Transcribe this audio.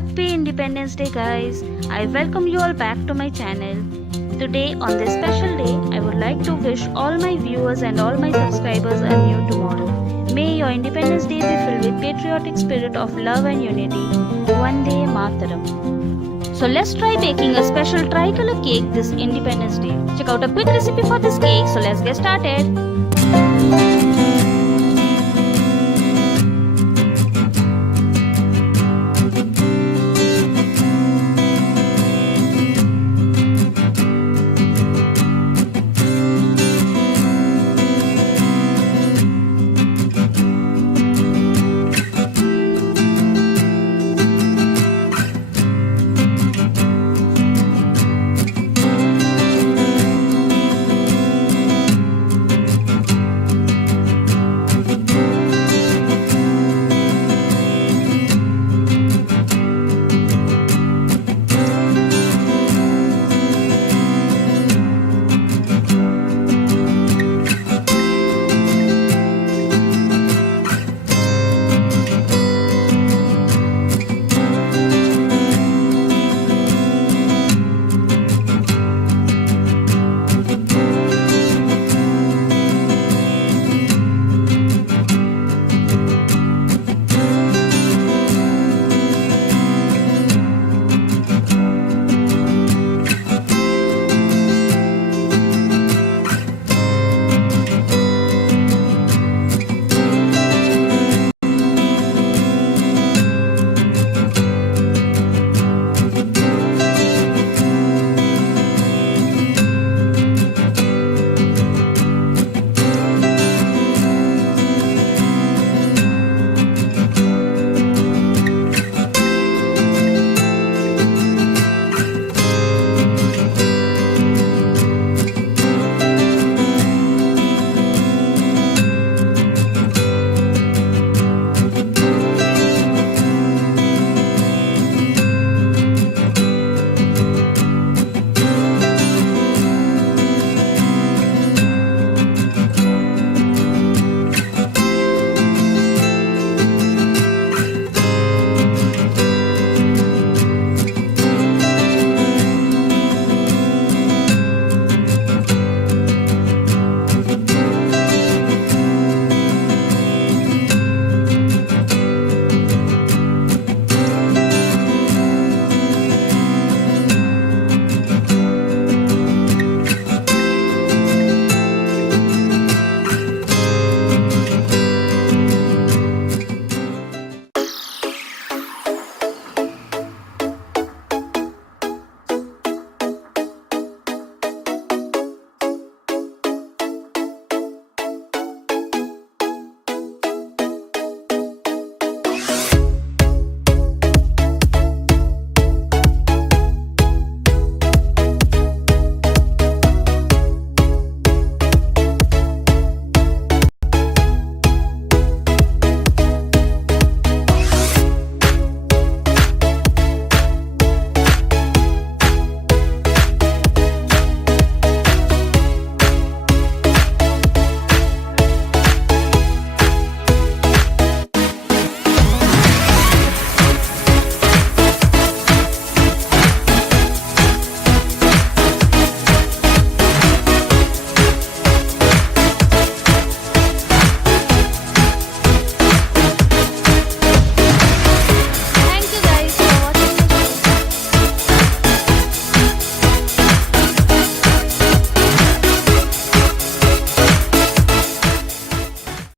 Happy Independence Day, guys! I welcome you all back to my channel. Today, on this special day, I would like to wish all my viewers and all my subscribers a new tomorrow. May your Independence Day be filled with patriotic spirit of love and unity. Vande Mataram. So let's try baking a special tricolor cake this Independence Day. Check out a quick recipe for this cake. So let's get started.